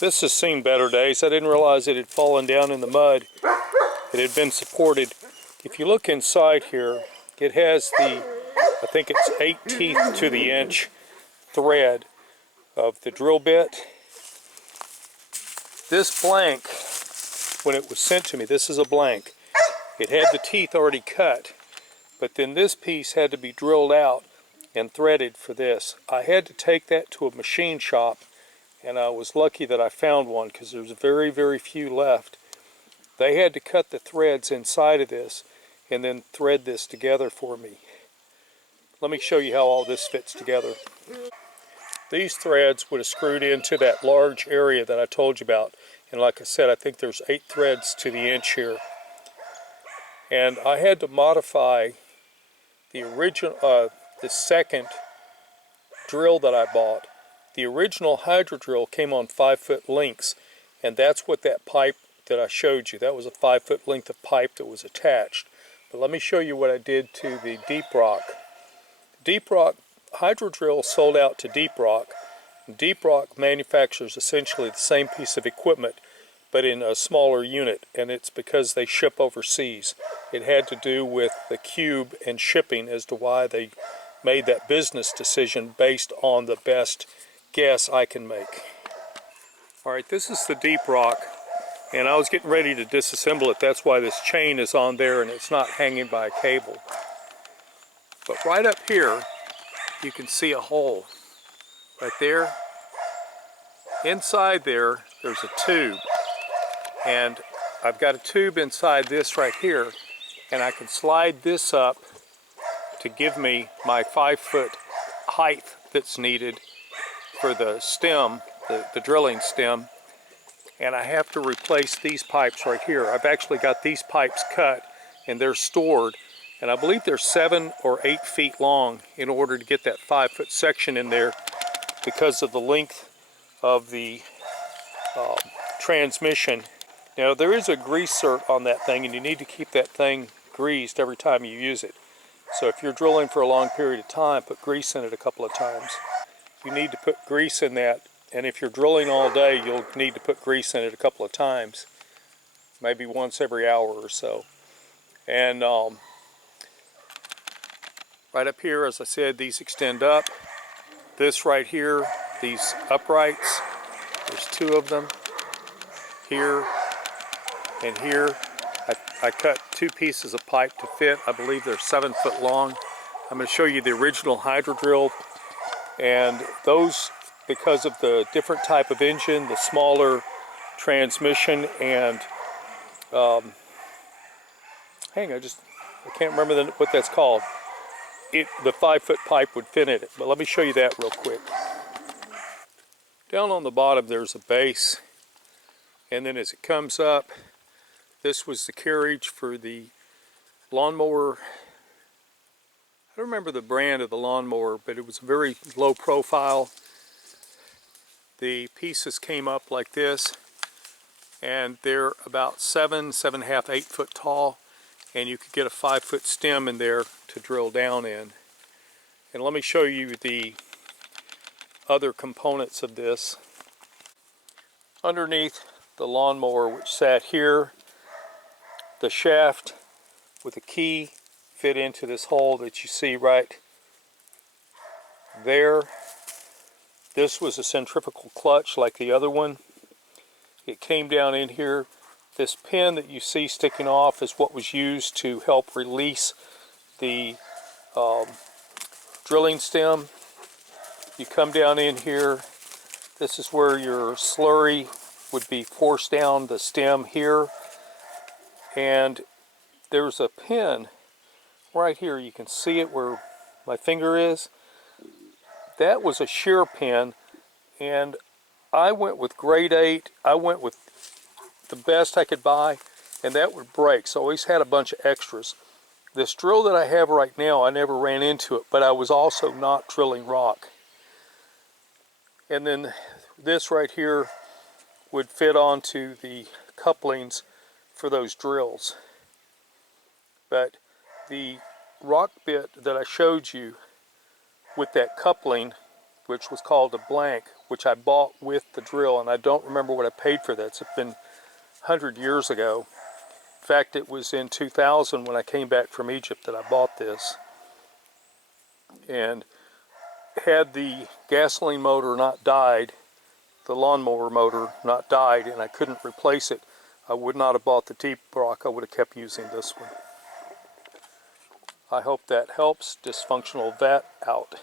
This has seen better days. I didn't realize it had fallen down in the mud. It had been supported. If you look inside here, it has the, I think it's 8 teeth to the inch thread of the drill bit. This blank, when it was sent to me, this is a blank. It had the teeth already cut, but then this piece had to be drilled out and threaded for this. I had to take that to a machine shop, and I was lucky that I found one because there's very, very few left. They had to cut the threads inside of this and then thread this together for me. Let me show you how all this fits together. These threads would have screwed into that large area that I told you about. And like I said, I think there's 8 threads to the inch here. And I had to modify the original, the second drill that I bought. The original hydro drill came on 5-foot lengths, and that's what that pipe that I showed you, that was a 5-foot length of pipe that was attached. But let me show you what I did to the Deep Rock. Deep Rock hydro drill sold out to Deep Rock. Deep Rock manufactures essentially the same piece of equipment, but in a smaller unit, and it's because they ship overseas. It had to do with the cube and shipping as to why they made that business decision based on the best guess I can make. Alright, this is the Deep Rock, and I was getting ready to disassemble it. That's why this chain is on there and it's not hanging by a cable. But right up here, you can see a hole. Right there. Inside there, there's a tube. And I've got a tube inside this right here, and I can slide this up to give me my 5-foot height that's needed for the stem, the drilling stem. And I have to replace these pipes right here. I've actually got these pipes cut and they're stored, and I believe they're 7 or 8 feet long in order to get that 5-foot section in there because of the length of the transmission. Now there is a grease cert on that thing, and you need to keep that thing greased every time you use it. So if you're drilling for a long period of time, put grease in it a couple of times. You need to put grease in that, and if you're drilling all day, you'll need to put grease in it a couple of times, maybe once every hour or so. And right up here, as I said, these extend up. This right here, these uprights, there's 2 of them, here and here. I cut 2 pieces of pipe to fit. I believe they're 7 foot long. I'm going to show you the original hydro drill, and those, because of the different type of engine, the smaller transmission, and I can't remember what that's called. The 5-foot pipe would fit in it, but let me show you that real quick. Down on the bottom there's a base, and then as it comes up, this was the carriage for the lawnmower. I don't remember the brand of the lawnmower, but it was very low profile. The pieces came up like this, and they're about 7.5, 8 foot tall, and you could get a 5-foot stem in there to drill down in. And let me show you the other components of this. Underneath the lawnmower, which sat here, the shaft with a key fit into this hole that you see right there. This was a centrifugal clutch like the other one. It came down in here. This pin that you see sticking off is what was used to help release the drilling stem. You come down in here. This is where your slurry would be forced down the stem here. And there's a pin right here. You can see it where my finger is. That was a shear pin, and I went with grade 8. I went with the best I could buy, and that would break. So I always had a bunch of extras. This drill that I have right now, I never ran into it, but I was also not drilling rock. And then this right here would fit onto the couplings for those drills. But the rock bit that I showed you with that coupling which was called a blank, which I bought with the drill, and I don't remember what I paid for that. It's been 100 years ago. In fact, it was in 2000 when I came back from Egypt that I bought this. And had the gasoline motor not died, the lawnmower motor not died, and I couldn't replace it, I would not have bought the T-Brock. I would have kept using this one. I hope that helps. Dysfunctional vat out.